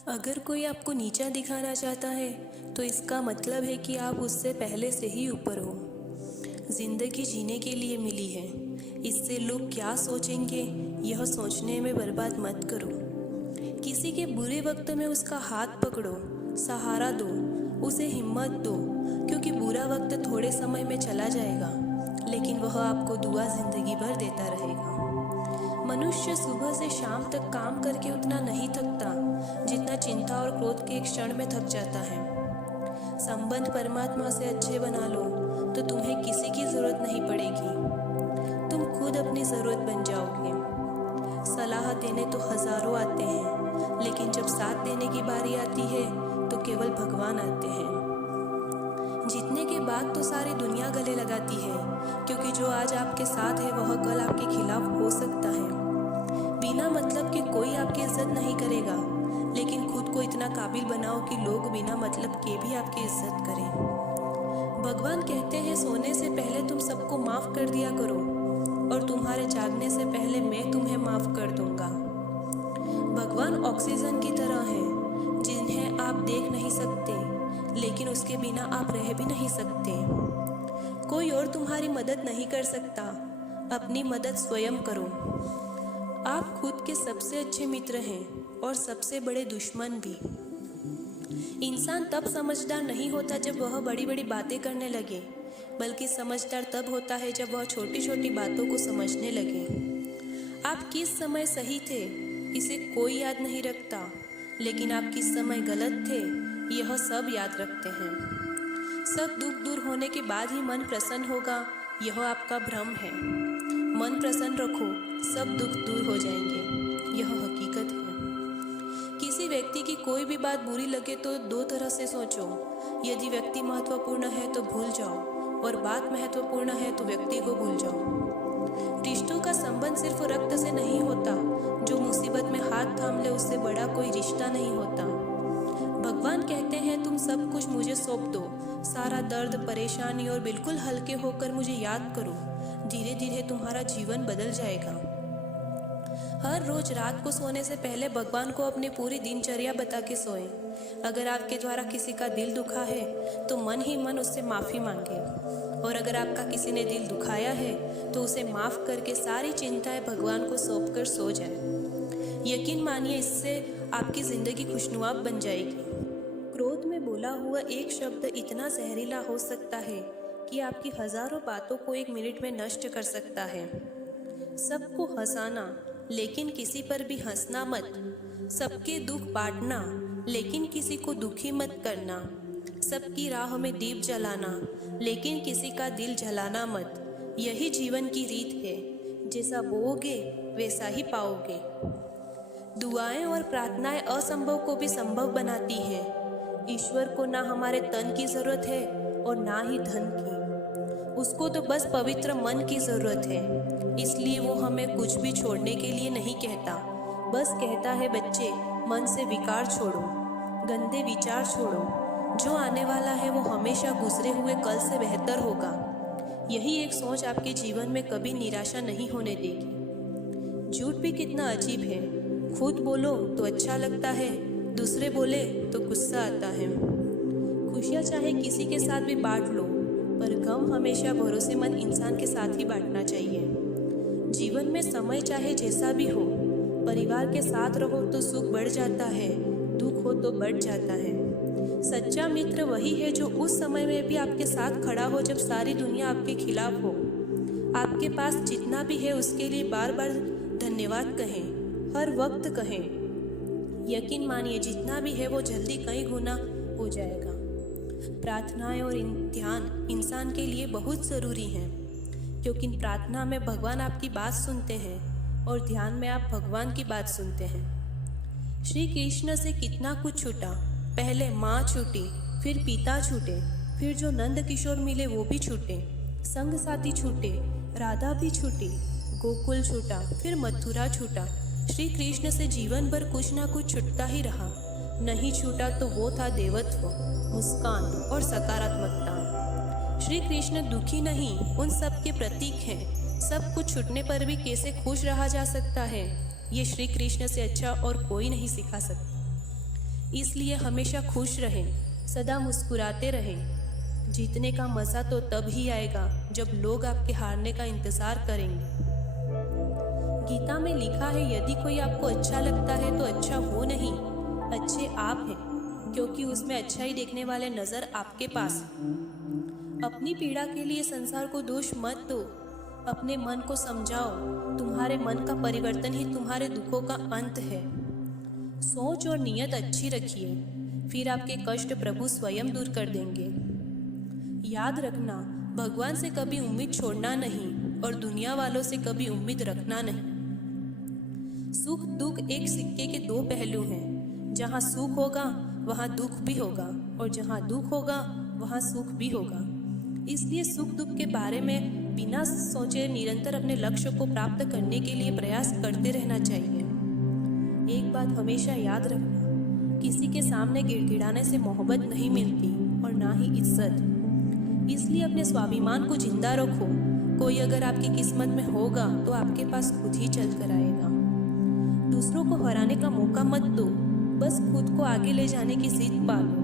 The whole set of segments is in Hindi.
अगर कोई आपको नीचा दिखाना चाहता है तो इसका मतलब है कि आप उससे पहले से ही ऊपर हो। जिंदगी जीने के लिए मिली है, इससे लोग क्या सोचेंगे यह सोचने में बर्बाद मत करो। किसी के बुरे वक्त में उसका हाथ पकड़ो, सहारा दो, उसे हिम्मत दो, क्योंकि बुरा वक्त थोड़े समय में चला जाएगा लेकिन वह आपको दुआ जिंदगी भर देता रहेगा। मनुष्य सुबह से शाम तक काम करके उतना नहीं थकता जितना चिंता और क्रोध के एक क्षण में थक जाता है। संबंध परमात्मा से अच्छे बना लो तो तुम्हें किसी की जरूरत नहीं पड़ेगी, तुम खुद अपनी जरूरत बन जाओगे। सलाह देने तो हजारों आते हैं लेकिन जब साथ देने की बारी आती है तो केवल भगवान आते हैं। जीतने के बाद तो सारी दुनिया गले लगाती है, क्योंकि जो आज आपके साथ है वह कल आपके खिलाफ हो सकता है। बिना मतलब के कोई आपकी इज्जत नहीं करेगा, लेकिन खुद को इतना काबिल बनाओ कि लोग बिना मतलब के भी आपकी इज्जत करें। भगवान कहते हैं सोने से पहले तुम सबको माफ़ कर दिया करो और तुम्हारे जागने से पहले मैं तुम्हें माफ़ कर दूंगा। भगवान ऑक्सीजन की तरह है जिन्हें आप देख नहीं सकते, लेकिन उसके बिना आप रह भी नहीं सकते। कोई और तुम्हारी मदद नहीं कर सकता, अपनी मदद स्वयं करो। आप खुद के सबसे अच्छे मित्र हैं और सबसे बड़े दुश्मन भी। इंसान तब समझदार नहीं होता जब वह बड़ी बड़ी बातें करने लगे, बल्कि समझदार तब होता है जब वह छोटी छोटी बातों को समझने लगे। आप किस समय सही थे इसे कोई याद नहीं रखता, लेकिन आप किस समय गलत थे यह सब याद रखते हैं। सब दुख दूर होने के बाद ही मन प्रसन्न होगा, यह आपका भ्रम है। मन प्रसन्न रखो, सब दुख दूर हो जाएंगे, यह हकीकत है। किसी व्यक्ति की कोई भी बात बुरी लगे तो दो तरह से सोचो। यदि व्यक्ति महत्वपूर्ण है तो भूल जाओ, और बात महत्वपूर्ण है तो व्यक्ति को भूल जाओ। रिश्तों का संबंध सिर्फ रक्त से नहीं होता, जो मुसीबत में हाथ थाम ले उससे बड़ा कोई रिश्ता नहीं होता। भगवान कहते हैं तुम सब कुछ मुझे सौंप दो, सारा दर्द परेशानी, और बिल्कुल हल्के होकर मुझे याद करो। धीरे धीरे तुम्हारा जीवन बदल जाएगा। हर रोज रात को सोने से पहले भगवान को अपनी पूरी दिनचर्या बता के सोएं। अगर आपके द्वारा किसी का दिल दुखा है तो मन ही मन उससे माफ़ी मांगे, और अगर आपका किसी ने दिल दुखाया है तो उसे माफ़ करके सारी चिंताएं भगवान को सौंप कर सो जाए। यकीन मानिए इससे आपकी ज़िंदगी खुशनुमा बन जाएगी। क्रोध में बोला हुआ एक शब्द इतना जहरीला हो सकता है कि आपकी हजारों बातों को एक मिनट में नष्ट कर सकता है। सबको हंसाना लेकिन किसी पर भी हंसना मत। सबके दुख बांटना लेकिन किसी को दुखी मत करना। सबकी राह में दीप जलाना लेकिन किसी का दिल जलाना मत। यही जीवन की रीत है, जैसा बोओगे वैसा ही पाओगे। दुआएं और प्रार्थनाएं असंभव को भी संभव बनाती हैं। ईश्वर को ना हमारे तन की ज़रूरत है और ना ही धन की, उसको तो बस पवित्र मन की ज़रूरत है। इसलिए वो हमें कुछ भी छोड़ने के लिए नहीं कहता, बस कहता है बच्चे मन से विकार छोड़ो, गंदे विचार छोड़ो। जो आने वाला है वो हमेशा गुजरे हुए कल से बेहतर होगा। यही एक सोच आपके जीवन में कभी निराशा नहीं होने देगी। झूठ भी कितना अजीब है, खुद बोलो तो अच्छा लगता है, दूसरे बोले तो गुस्सा आता है। खुशियाँ चाहे किसी के साथ भी बांट लो, पर गम हमेशा भरोसेमंद इंसान के साथ ही बांटना चाहिए। जीवन में समय चाहे जैसा भी हो, परिवार के साथ रहो तो सुख बढ़ जाता है, दुख हो तो बढ़ जाता है। सच्चा मित्र वही है जो उस समय में भी आपके साथ खड़ा हो जब सारी दुनिया आपके खिलाफ हो। आपके पास जितना भी है उसके लिए बार बार धन्यवाद कहें, हर वक्त कहें। यकीन मानिए जितना भी है वो जल्दी कई गुना हो जाएगा। प्रार्थनाएं और ध्यान इंसान के लिए बहुत ज़रूरी हैं, क्योंकि प्रार्थना में भगवान आपकी बात सुनते हैं और ध्यान में आप भगवान की बात सुनते हैं। श्री कृष्ण से कितना कुछ छूटा, पहले माँ छूटी, फिर पिता छूटे, फिर जो नंद किशोर मिले वो भी छूटे, संग साथी छूटे, राधा भी छूटी, गोकुल छूटा, फिर मथुरा छूटा। श्री कृष्ण से जीवन भर कुछ ना कुछ छूटता ही रहा। नहीं छूटा तो वो था देवत्व, मुस्कान और सकारात्मकता। श्री कृष्ण दुखी नहीं, उन सब के प्रतीक हैं। सब कुछ छूटने पर भी कैसे खुश रहा जा सकता है, ये श्री कृष्ण से अच्छा और कोई नहीं सिखा सकता। इसलिए हमेशा खुश रहें, सदा मुस्कुराते रहें। जीतने का मज़ा तो तब ही आएगा जब लोग आपके हारने का इंतज़ार करेंगे। गीता में लिखा है, यदि कोई आपको अच्छा लगता है तो अच्छा वो नहीं, अच्छे आप हैं, क्योंकि उसमें अच्छाई देखने वाले नज़र आपके पास हैं। अपनी पीड़ा के लिए संसार को दोष मत दो, अपने मन को समझाओ। तुम्हारे मन का परिवर्तन ही तुम्हारे दुखों का अंत है। सोच और नीयत अच्छी रखिए, फिर आपके कष्ट प्रभु स्वयं दूर कर देंगे। याद रखना, भगवान से कभी उम्मीद छोड़ना नहीं और दुनिया वालों से कभी उम्मीद रखना नहीं। सुख दुख एक सिक्के के दो पहलू हैं। जहाँ सुख होगा वहाँ दुख भी होगा, और जहाँ दुख होगा वहाँ सुख भी होगा। इसलिए सुख दुख के बारे में बिना सोचे निरंतर अपने लक्ष्य को प्राप्त करने के लिए प्रयास करते रहना चाहिए। एक बात हमेशा याद रखना, किसी के सामने गिड़गिड़ाने से मोहब्बत नहीं मिलती और ना ही इज्जत। इसलिए अपने स्वाभिमान को जिंदा रखो। कोई अगर आपकी किस्मत में होगा तो आपके पास खुद ही चल कर आएगा। दूसरों को हराने का मौका मत दो, बस खुद को आगे ले जाने की जिद पालो।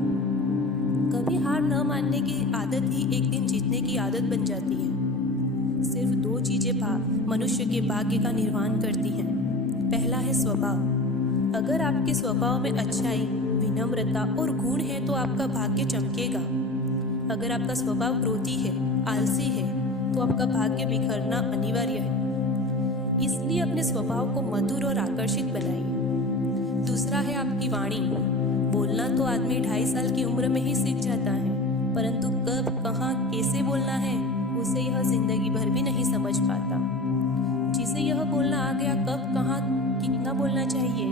कभी हार न मानने की आदत ही एक दिन जीतने की आदत बन जाती है। सिर्फ दो चीजें मनुष्य के भाग्य का निर्माण करती हैं। पहला है स्वभाव। अगर आपके स्वभाव में अच्छाई, विनम्रता और गुण है तो आपका भाग्य चमकेगा। अगर आपका स्वभाव क्रोधी है, आलसी है, तो आपका भाग्य बिखरना अनिवार्य है। इसलिए अपने स्वभाव को मधुर और आकर्षित बनाइए। दूसरा है आपकी वाणी। बोलना तो आदमी 2.5 साल की उम्र में ही सीख जाता है, परंतु कब, कहाँ, कैसे बोलना है उसे यह जिंदगी भर भी नहीं समझ पाता। जिसे यह बोलना आ गया, कब, कहाँ, कितना बोलना चाहिए,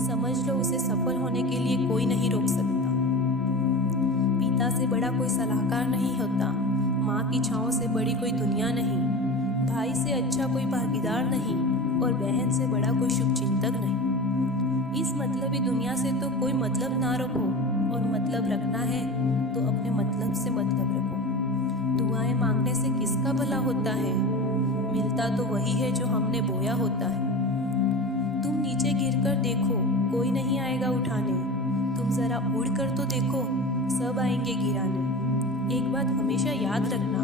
समझ लो उसे सफल होने के लिए कोई नहीं रोक सकता। पिता से बड़ा कोई सलाहकार नहीं होता, माँ की छाँव से बड़ी कोई दुनिया नहीं, भाई से अच्छा कोई भागीदार नहीं और बहन से बड़ा कोई शुभचिंतक नहीं। इस मतलबी दुनिया से तो कोई मतलब ना रखो, और मतलब रखना है तो अपने मतलब से मतलब रखो। दुआएं मांगने से किसका भला होता है? मिलता तो वही है जो हमने बोया होता है। तुम नीचे गिरकर देखो, कोई नहीं आएगा उठाने। तुम जरा उड़ कर तो देखो, सब आएंगे गिराने। एक बात हमेशा याद रखना,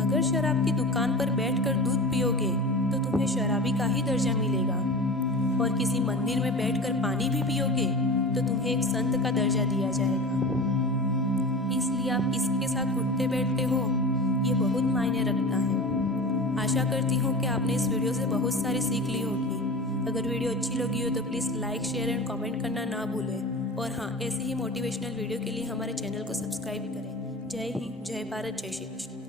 अगर शराब की दुकान पर बैठकर दूध पियोगे तो तुम्हें शराबी का ही दर्जा मिलेगा, और किसी मंदिर में बैठकर पानी भी पियोगे तो तुम्हें एक संत का दर्जा दिया जाएगा। इसलिए आप किसके साथ उठते बैठते हो ये बहुत मायने रखता है। आशा करती हूँ कि आपने इस वीडियो से बहुत सारी सीख ली होगी। अगर वीडियो अच्छी लगी हो तो please like, share and comment करना ना भूलें। और हाँ, ऐसी ही मोटिवेशनल वीडियो के लिए हमारे चैनल को सब्सक्राइब करें। जय हिंद, जय भारत, जय श्री कृष्ण।